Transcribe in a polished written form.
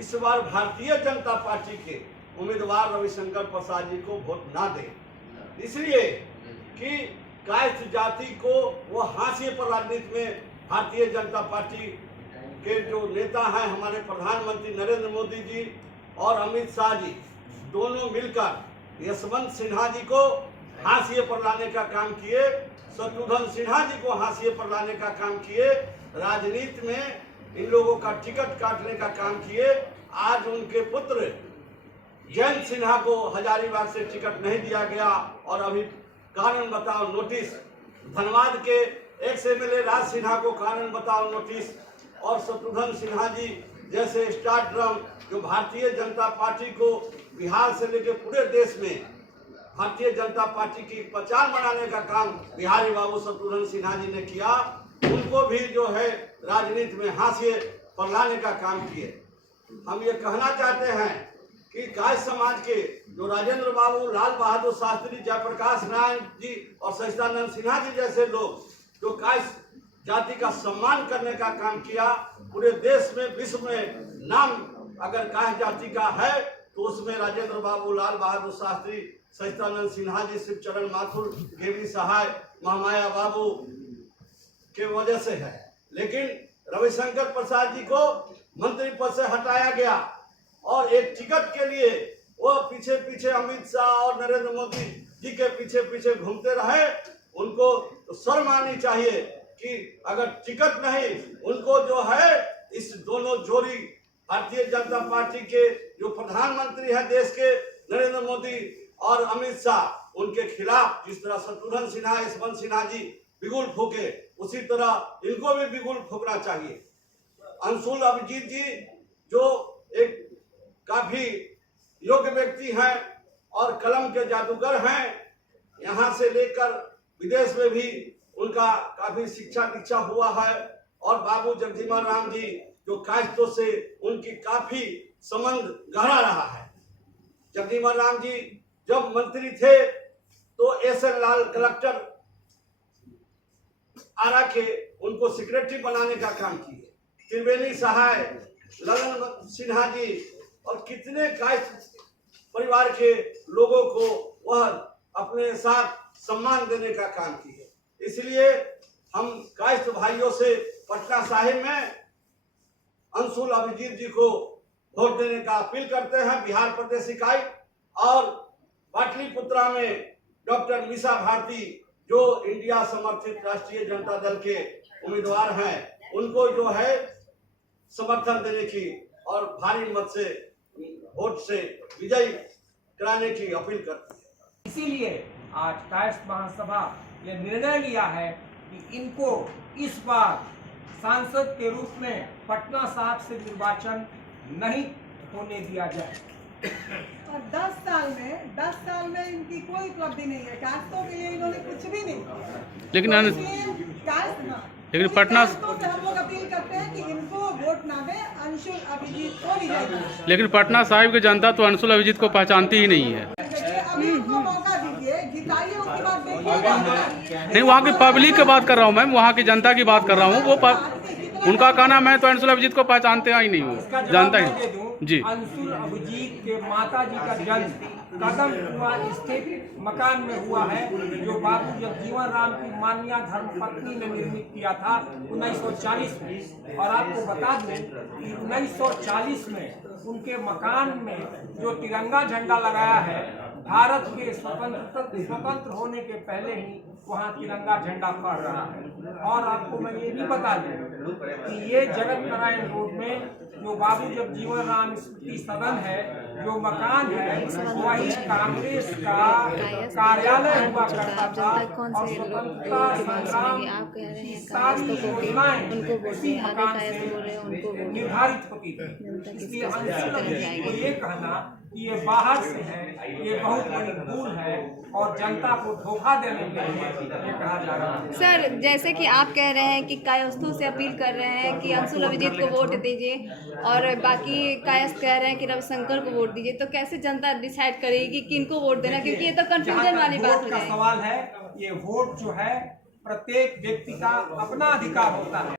इस बार भारतीय जनता पार्टी के उम्मीदवार रविशंकर प्रसाद जी को वोट ना दे, इसलिए कि कायस्थ जाति को वो हाशिए पर राजनीति में भारतीय जनता पार्टी के जो नेता हैं हमारे प्रधानमंत्री नरेंद्र मोदी जी और अमित शाह जी दोनों मिलकर यशवंत सिन्हा जी को हाशिए पर लाने का काम किए, शत्रुघ्न सिन्हा जी को हाशिए पर लाने का काम किए, राजनीति में इन लोगों का टिकट काटने का काम किए। आज उनके पुत्र जयंत सिन्हा को हजारीबाग से टिकट नहीं दिया गया और अभी कारण बताओ नोटिस, धनबाद के एक्स एमएलए राज सिन्हा को कारण बताओ नोटिस, और शत्रुघ्न सिन्हा जी जैसे स्टार ड्रम जो भारतीय जनता पार्टी को बिहार से लेकर पूरे देश में भारतीय जनता पार्टी की पहचान बनाने का काम बिहारी बाबू शत्रुघ्न सिन्हा जी ने किया, उनको भी जो है राजनीति में हाशिए पर लाने का काम किए। हम ये कहना चाहते हैं कि कायस्थ समाज के जो राजेंद्र बाबू, लाल बहादुर शास्त्री, जयप्रकाश नारायण जी और सचिदानंद सिन्हा जी जैसे लोग जो कायस्थ जाति का सम्मान करने का काम किया, पूरे देश में विश्व में नाम अगर कायस्थ जाति का है तो उसमें राजेंद्र बाबू, लाल बहादुर शास्त्री, सचिदानंद सिन्हा जी, शिवचरण माथुर, केवी सहाय, महामाया बाबू के वजह से है। लेकिन रविशंकर प्रसाद जी को मंत्री पद से हटाया गया और एक टिकट के लिए वो पीछे पीछे अमित शाह और नरेंद्र मोदी जी के पीछे पीछे घूमते रहे। उनको तो शर्म आनी चाहिए कि अगर टिकट नहीं, उनको जो है इस दोनों जोड़ी भारतीय जनता पार्टी के जो प्रधानमंत्री है देश के नरेंद्र मोदी और अमित शाह, उनके खिलाफ जिस तरह शत्रुघ्न सिन्हा, यशवंत सिन्हा जी बिगुल फूके, उसी तरह इनको भी बिगुल फूकना चाहिए। अंशुल अभिजीत जी जो एक काफी योग्य व्यक्ति हैं और कलम के जादूगर हैं, यहाँ से लेकर विदेश में भी उनका काफी शिक्षा दीक्षा हुआ है, और बाबू जगजीवन राम जी जो कायस्थों से उनकी काफी संबंध गहरा रहा है। जगजीवन राम जी जब मंत्री थे तो एसएन लाल कलेक्टर आरा के उनको सेक्रेटरी बनाने का काम किए। त्रिवेणी सहाय, ललन सिन्हा जी और कितने कायस्थ परिवार के लोगों को वह अपने साथ सम्मान देने का काम किए। इसलिए हम कायस्थ भाइयों से पटना साहिब में अंशुल अभिजीत जी को वोट देने का अपील करते हैं, बिहार प्रदेश इकाई, और पाटलिपुत्रा में डॉक्टर मीसा भारती जो इंडिया समर्थित राष्ट्रीय जनता दल के उम्मीदवार हैं, उनको जो है समर्थन देने की और भारी मत से वोट से विजयी कराने की अपील करती है। इसीलिए आज कायस्थ महासभा ये निर्णय लिया है कि इनको इस बार सांसद के रूप में पटना साहिब से निर्वाचन नहीं होने दिया जाए। और 10 साल में इनकी कोई उपलब्धि नहीं है, कायस्थों के लिए इन्होंने कुछ भी नहीं किया। लेकिन पटना से हम लोग अपील करते हैं कि इनको वोट ना दें, अंशुल अभिजीत को विजय दें। लेकिन पटना साहिब की जनता तो अंशुल अभिजीत को पहचानती ही नहीं है। अभी उनको मौका दीजिए, जिताइए, उसके बाद देखिएगा। नहीं, वहाँ की पब्लिक की बात कर रहा हूँ मैम, वहाँ की जनता की बात कर रहा हूँ। वो उनका कहना मैं तो अंशुल अभिजीत को पहचानते ही नहीं हूँ, जानता ही जी। अंशुल अभिजीत के माता जी का जन्म कदम कुआं स्थित मकान में हुआ है, जो बाबू जगजीवन राम की मान्या धर्मपत्नी ने निर्मित किया था 1940 में। और आपको बता दें कि 1940 में उनके मकान में जो तिरंगा झंडा लगाया है, भारत के स्वतंत्र होने के पहले ही वहाँ तिरंगा झंडा फहर रहा है। और आपको मैं ये भी बता दूं कि ये जगत नारायण रोड में जो बाबू जगजीवन राम स्मृति सदन है, जो मकान है, वही कांग्रेस का कार्यालय हुआ करता था, और स्वतंत्रता संग्राम की सारी योजनाएं उसी मकान से निर्धारित होती थी। इसलिए अंशुल अभिजीत को ये कहना कि ये बाहर से है, ये बहुत बड़ी भूल है और जनता को धोखा देने के लिए ये कहा जा रहा है। सर, जैसे कि आप कह रहे हैं कि कायस्थों से अपील कर रहे हैं कि अंशुल अभिजीत को वोट दीजिए, और बाकी कायस्थ कह रहे हैं कि रविशंकर को वोट दीजिए, तो कैसे जनता डिसाइड करेगी कि किनको वोट देना? क्योंकि ये तो कंफ्यूजन वाली बात हो जाएगी। सवाल है, ये वोट जो है प्रत्येक व्यक्ति का अपना अधिकार होता है।